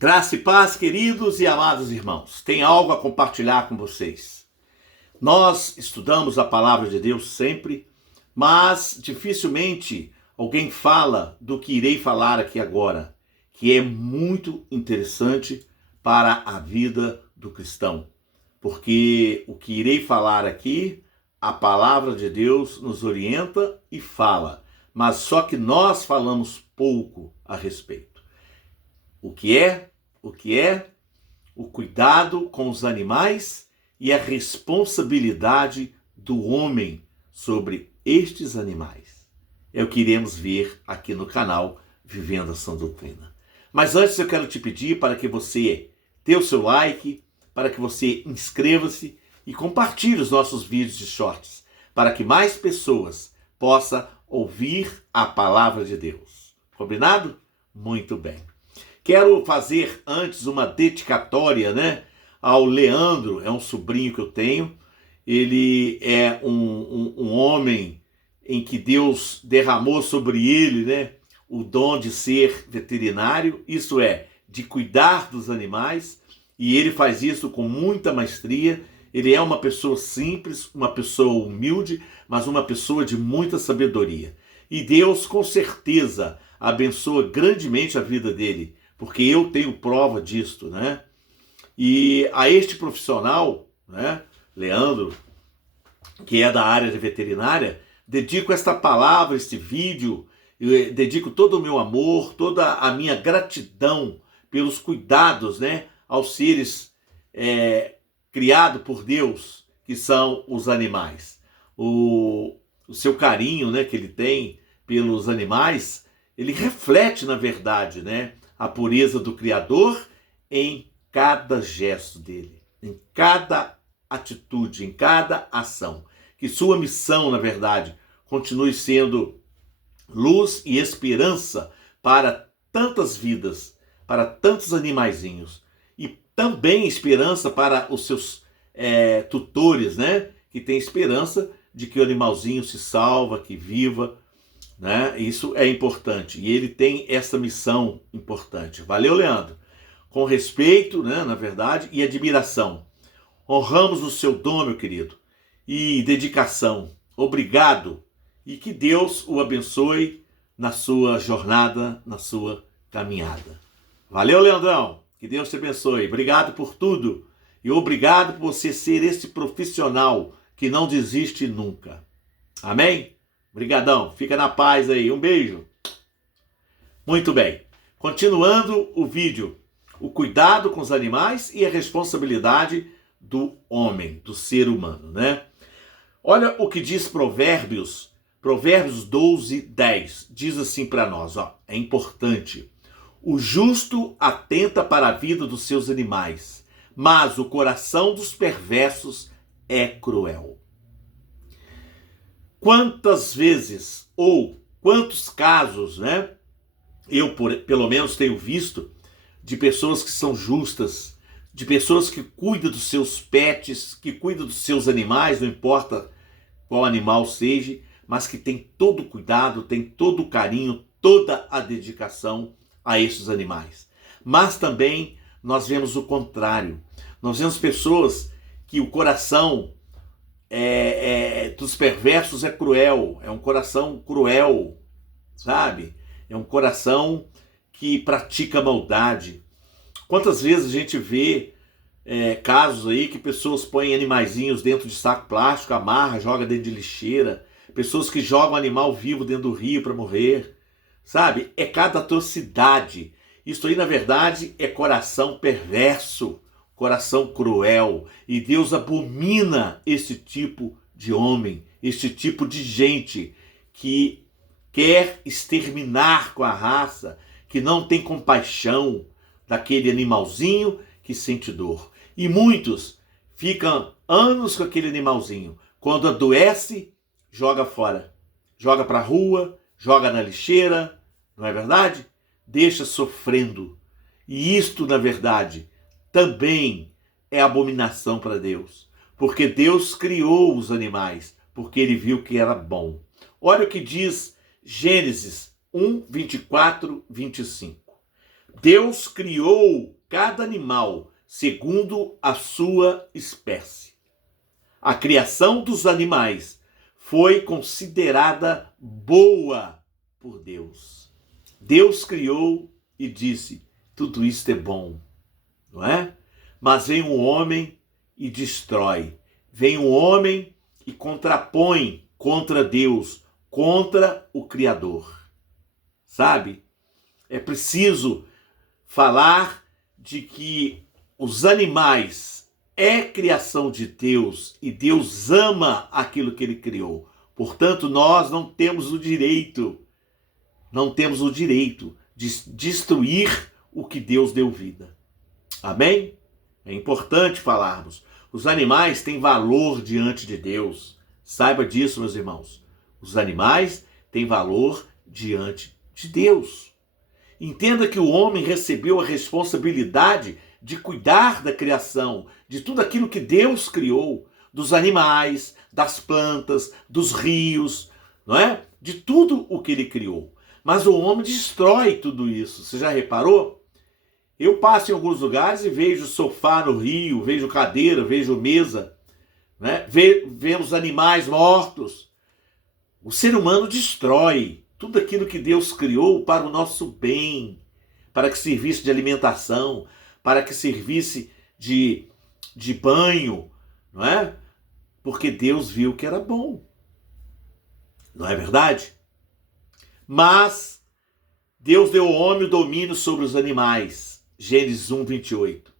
Graça e paz, queridos e amados irmãos. Tem algo a compartilhar com vocês. Nós estudamos a palavra de Deus sempre, mas dificilmente alguém fala do que irei falar aqui agora, que é muito interessante para a vida do cristão. Porque o que irei falar aqui, a palavra de Deus nos orienta e fala, mas só que nós falamos pouco a respeito. O que é o cuidado com os animais e a responsabilidade do homem sobre estes animais. É o que iremos ver aqui no canal Vivendo a Sã Doutrina. Mas antes eu quero te pedir para que você dê o seu like, para que você inscreva-se e compartilhe os nossos vídeos de shorts, para que mais pessoas possam ouvir a palavra de Deus. Combinado? Muito bem. Quero fazer antes uma dedicatória, ao Leandro, é um sobrinho que eu tenho. Ele é um homem em que Deus derramou sobre ele, o dom de ser veterinário, isso é, de cuidar dos animais, e ele faz isso com muita maestria. Ele é uma pessoa simples, uma pessoa humilde, mas uma pessoa de muita sabedoria. E Deus, com certeza, abençoa grandemente a vida dele, porque eu tenho prova disto, E a este profissional, Leandro, que é da área de veterinária, dedico esta palavra, este vídeo, eu dedico todo o meu amor, toda a minha gratidão pelos cuidados, aos seres criados por Deus, que são os animais. O seu carinho, que ele tem pelos animais, ele reflete, na verdade, a pureza do Criador em cada gesto dele, em cada atitude, em cada ação. Que sua missão, na verdade, continue sendo luz e esperança para tantas vidas, para tantos animaizinhos. E também esperança para os seus tutores, que tem esperança de que o animalzinho se salva, que viva. Isso é importante. E ele tem essa missão importante. Valeu, Leandro. Com respeito, na verdade, e admiração. Honramos o seu dom, meu querido. E dedicação. Obrigado. E que Deus o abençoe na sua jornada, na sua caminhada. Valeu, Leandrão. Que Deus te abençoe. Obrigado por tudo. E obrigado por você ser esse profissional que não desiste nunca. Amém? Obrigadão, fica na paz aí, um beijo. Muito bem, continuando o vídeo, o cuidado com os animais e a responsabilidade do homem, do ser humano, Olha o que diz Provérbios 12, 10, diz assim para nós, é importante. O justo atenta para a vida dos seus animais, mas o coração dos perversos é cruel. Quantas vezes ou quantos casos, eu pelo menos tenho visto de pessoas que são justas, de pessoas que cuidam dos seus pets, que cuidam dos seus animais, não importa qual animal seja, mas que tem todo o cuidado, tem todo o carinho, toda a dedicação a esses animais. Mas também nós vemos o contrário. Nós vemos pessoas que o coração dos perversos é cruel, é um coração cruel, sabe? É um coração que pratica maldade. Quantas vezes a gente vê casos aí que pessoas põem animaizinhos dentro de saco plástico, amarra, joga dentro de lixeira, pessoas que jogam animal vivo dentro do rio para morrer, sabe? É cada atrocidade. Isso aí, na verdade, é coração perverso, coração cruel, e Deus abomina esse tipo de homem, esse tipo de gente que quer exterminar com a raça, que não tem compaixão daquele animalzinho que sente dor. E muitos ficam anos com aquele animalzinho. Quando adoece, joga fora, joga para a rua, joga na lixeira, não é verdade? Deixa sofrendo. E isto, na verdade, também é abominação para Deus, porque Deus criou os animais, porque ele viu que era bom. Olha o que diz Gênesis 1, 24, 25. Deus criou cada animal segundo a sua espécie. A criação dos animais foi considerada boa por Deus. Deus criou e disse: tudo isto é bom, não é? Mas vem um homem e destrói. Vem um homem e contrapõe contra Deus, contra o Criador. Sabe? É preciso falar de que os animais é criação de Deus e Deus ama aquilo que ele criou. Portanto, nós não temos o direito de destruir o que Deus deu vida. Amém? É importante falarmos. Os animais têm valor diante de Deus. Saiba disso, meus irmãos. Os animais têm valor diante de Deus. Entenda que o homem recebeu a responsabilidade de cuidar da criação, de tudo aquilo que Deus criou, dos animais, das plantas, dos rios, não é? De tudo o que ele criou. Mas o homem destrói tudo isso. Você já reparou? Eu passo em alguns lugares e vejo sofá no rio, vejo cadeira, vejo mesa, né? Vemos animais mortos. O ser humano destrói tudo aquilo que Deus criou para o nosso bem, para que servisse de alimentação, para que servisse de banho, não é? Porque Deus viu que era bom. Não é verdade? Mas Deus deu ao homem o domínio sobre os animais. Gênesis 1, 28.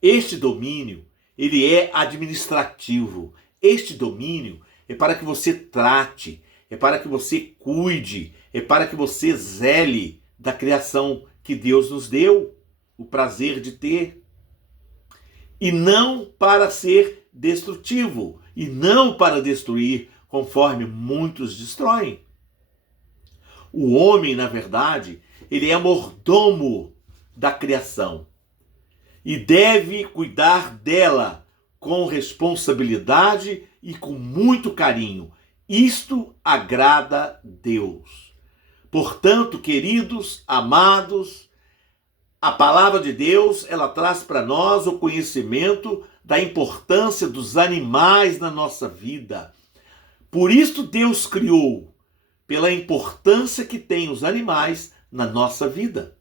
Este domínio, ele é administrativo. Este domínio é para que você trate, é para que você cuide, é para que você zele da criação que Deus nos deu, o prazer de ter. E não para ser destrutivo, e não para destruir, conforme muitos destroem. O homem, na verdade, ele é mordomo da criação e deve cuidar dela com responsabilidade e com muito carinho. Isto agrada Deus. Portanto, queridos, amados, a palavra de Deus, ela traz para nós o conhecimento da importância dos animais na nossa vida. Por isso Deus criou, pela importância que tem os animais na nossa vida.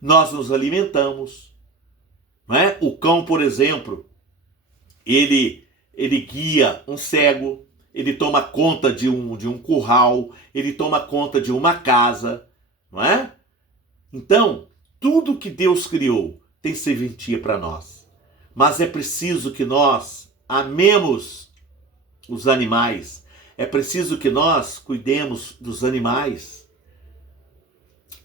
Nós nos alimentamos, não é? O cão, por exemplo, ele guia um cego, ele toma conta de um curral, ele toma conta de uma casa, não é? Então, tudo que Deus criou tem serventia para nós. Mas é preciso que nós amemos os animais. É preciso que nós cuidemos dos animais.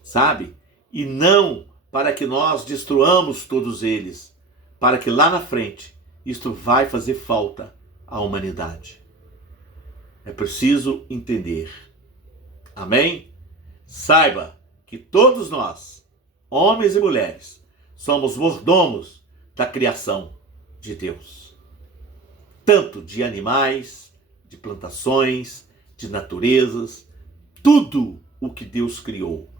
Sabe? E não para que nós destruamos todos eles, para que lá na frente isto vai fazer falta à humanidade. É preciso entender. Amém? Saiba que todos nós, homens e mulheres, somos mordomos da criação de Deus. Tanto de animais, de plantações, de naturezas, tudo o que Deus criou,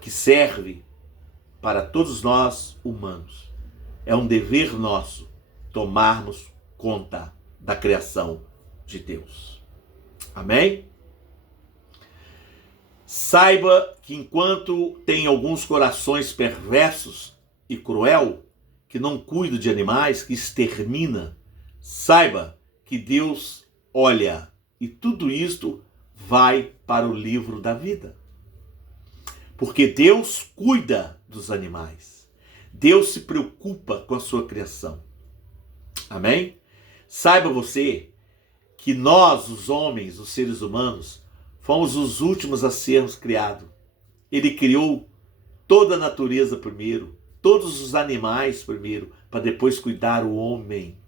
que serve para todos nós humanos. É um dever nosso tomarmos conta da criação de Deus. Amém? Saiba que enquanto tem alguns corações perversos e cruel, que não cuidam de animais, que extermina, saiba que Deus olha e tudo isto vai para o livro da vida. Porque Deus cuida dos animais. Deus se preocupa com a sua criação. Amém? Saiba você que nós, os homens, os seres humanos, fomos os últimos a sermos criados. Ele criou toda a natureza primeiro, todos os animais primeiro, para depois cuidar o homem,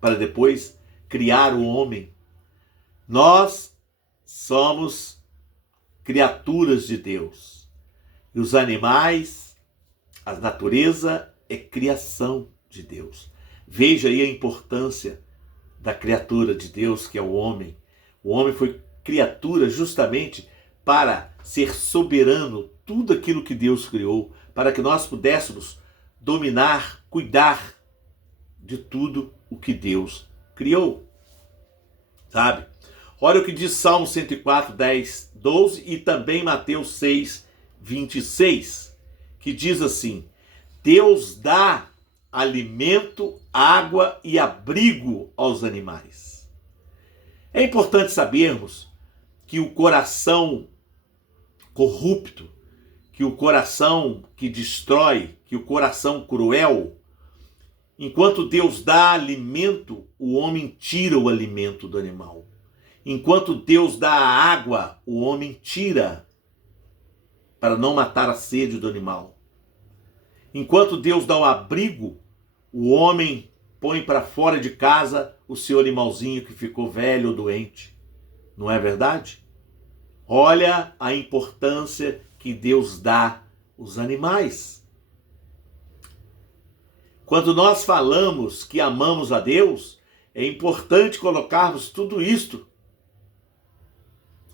para depois criar o homem. Nós somos criaturas de Deus. E os animais, a natureza é criação de Deus. Veja aí a importância da criatura de Deus, que é o homem. O homem foi criatura justamente para ser soberano, tudo aquilo que Deus criou, para que nós pudéssemos dominar, cuidar de tudo o que Deus criou. Sabe? Olha o que diz Salmo 104, 10, 12 e também Mateus 6, 26, que diz assim: Deus dá alimento, água e abrigo aos animais. É importante sabermos que o coração corrupto, que o coração que destrói, que o coração cruel, enquanto Deus dá alimento, o homem tira o alimento do animal. Enquanto Deus dá a água, o homem tira para não matar a sede do animal. Enquanto Deus dá o abrigo, o homem põe para fora de casa o seu animalzinho que ficou velho ou doente. Não é verdade? Olha a importância que Deus dá aos animais. Quando nós falamos que amamos a Deus, é importante colocarmos tudo isto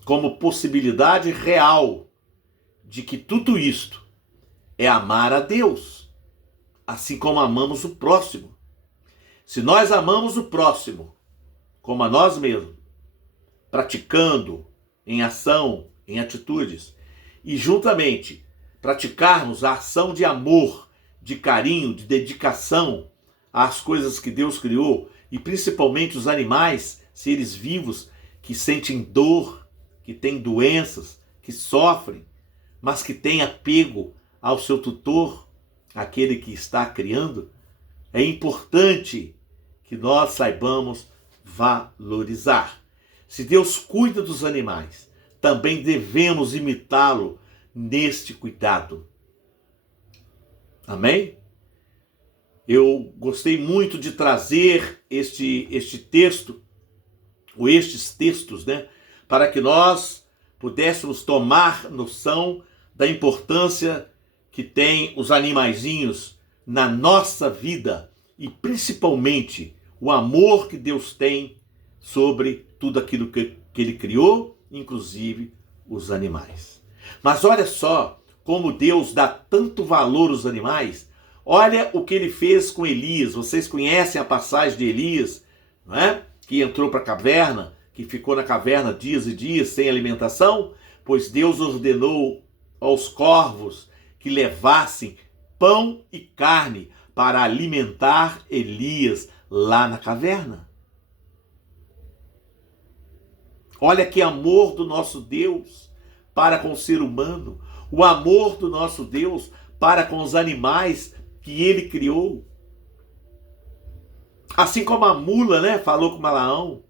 como possibilidade real de que tudo isto é amar a Deus, assim como amamos o próximo. Se nós amamos o próximo como a nós mesmos, praticando em ação, em atitudes, e juntamente praticarmos a ação de amor, de carinho, de dedicação às coisas que Deus criou, e principalmente os animais, seres vivos que sentem dor, que têm doenças, que sofrem, mas que têm apego ao seu tutor, aquele que está criando, é importante que nós saibamos valorizar. Se Deus cuida dos animais, também devemos imitá-lo neste cuidado. Amém? Eu gostei muito de trazer este texto, ou estes textos, né, para que nós pudéssemos tomar noção da importância que tem os animaizinhos na nossa vida e principalmente o amor que Deus tem sobre tudo aquilo que Ele criou, inclusive os animais. Mas olha só como Deus dá tanto valor aos animais. Olha o que Ele fez com Elias. Vocês conhecem a passagem de Elias, não é? Que entrou para a caverna, que ficou na caverna dias e dias sem alimentação, pois Deus ordenou aos corvos que levassem pão e carne para alimentar Elias lá na caverna. Olha que amor do nosso Deus para com o ser humano, o amor do nosso Deus para com os animais que Ele criou. Assim como a mula, né, falou com Balaão.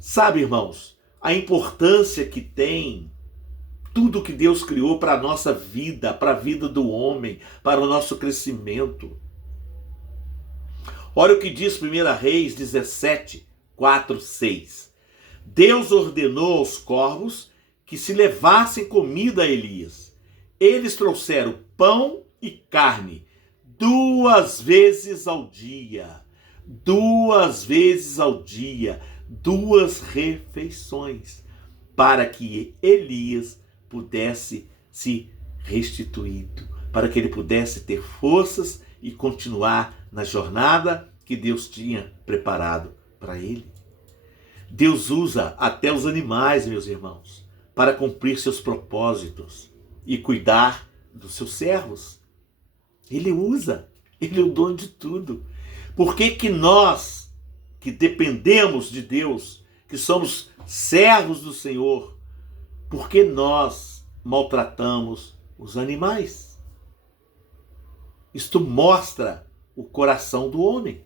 Sabe, irmãos, a importância que tem tudo que Deus criou para a nossa vida, para a vida do homem, para o nosso crescimento. Olha o que diz 1 Reis 17, 4, 6. Deus ordenou aos corvos que se levassem comida a Elias. Eles trouxeram pão e carne 2 vezes ao dia. 2 vezes ao dia. 2 refeições. Para que Elias pudesse se restituído. Para que ele pudesse ter forças e continuar na jornada que Deus tinha preparado para ele. Deus usa até os animais, meus irmãos, para cumprir seus propósitos e cuidar dos seus servos. Ele usa, Ele é o dono de tudo. Por que que nós, que dependemos de Deus, que somos servos do Senhor, por que nós maltratamos os animais? Isto mostra o coração do homem.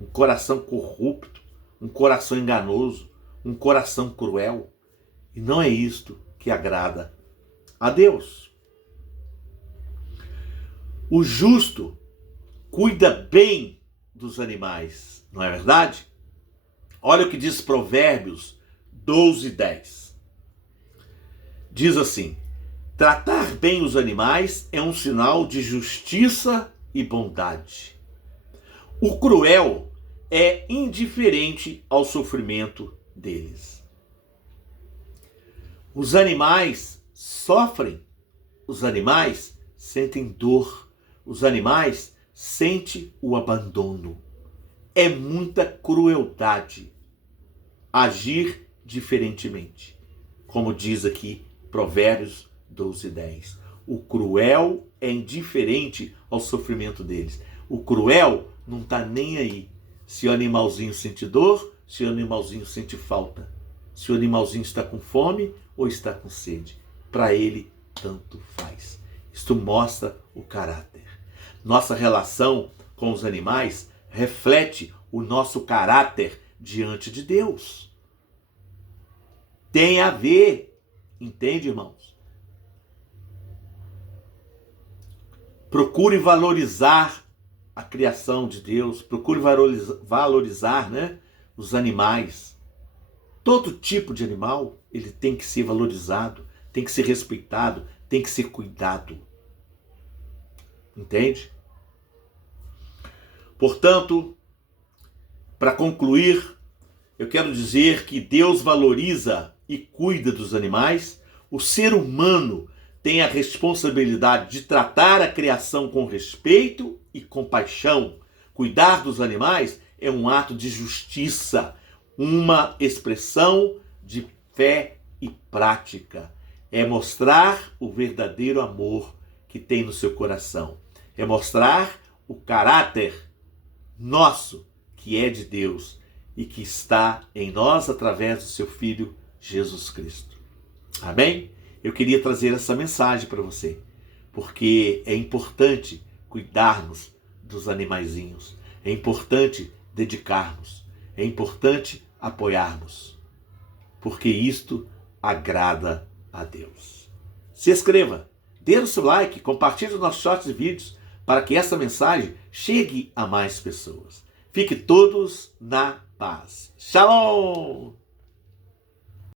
Um coração corrupto, um coração enganoso, um coração cruel. E não é isto que agrada a Deus. O justo cuida bem dos animais, não é verdade? Olha o que diz Provérbios 12, 10. Diz assim: tratar bem os animais é um sinal de justiça e bondade. O cruel é indiferente ao sofrimento deles. Os animais sofrem os animais sentem dor, os animais sentem o abandono. É muita crueldade agir diferentemente. Como diz aqui Provérbios 12:10. O cruel é indiferente ao sofrimento deles. O cruel não está nem aí se o animalzinho sente dor, se o animalzinho sente falta, se o animalzinho está com fome ou está com sede. Para ele, tanto faz. Isto mostra o caráter. Nossa relação com os animais reflete o nosso caráter diante de Deus. Tem a ver, entende, irmãos? Procure valorizar a criação de Deus, procure valorizar, os animais. Todo tipo de animal, ele tem que ser valorizado, tem que ser respeitado, tem que ser cuidado. Entende? Portanto, para concluir, eu quero dizer que Deus valoriza e cuida dos animais. O ser humano tem a responsabilidade de tratar a criação com respeito e compaixão. Cuidar dos animais é um ato de justiça, uma expressão de fé e prática. É mostrar o verdadeiro amor que tem no seu coração. É mostrar o caráter nosso, que é de Deus e que está em nós através do seu Filho Jesus Cristo. Amém? Eu queria trazer essa mensagem para você, porque é importante cuidarmos dos animaizinhos, é importante dedicarmos, é importante apoiarmos, porque isto agrada a Deus. Se inscreva, dê o seu like, compartilhe os nossos shorts e vídeos para que essa mensagem chegue a mais pessoas. Fique todos na paz. Shalom!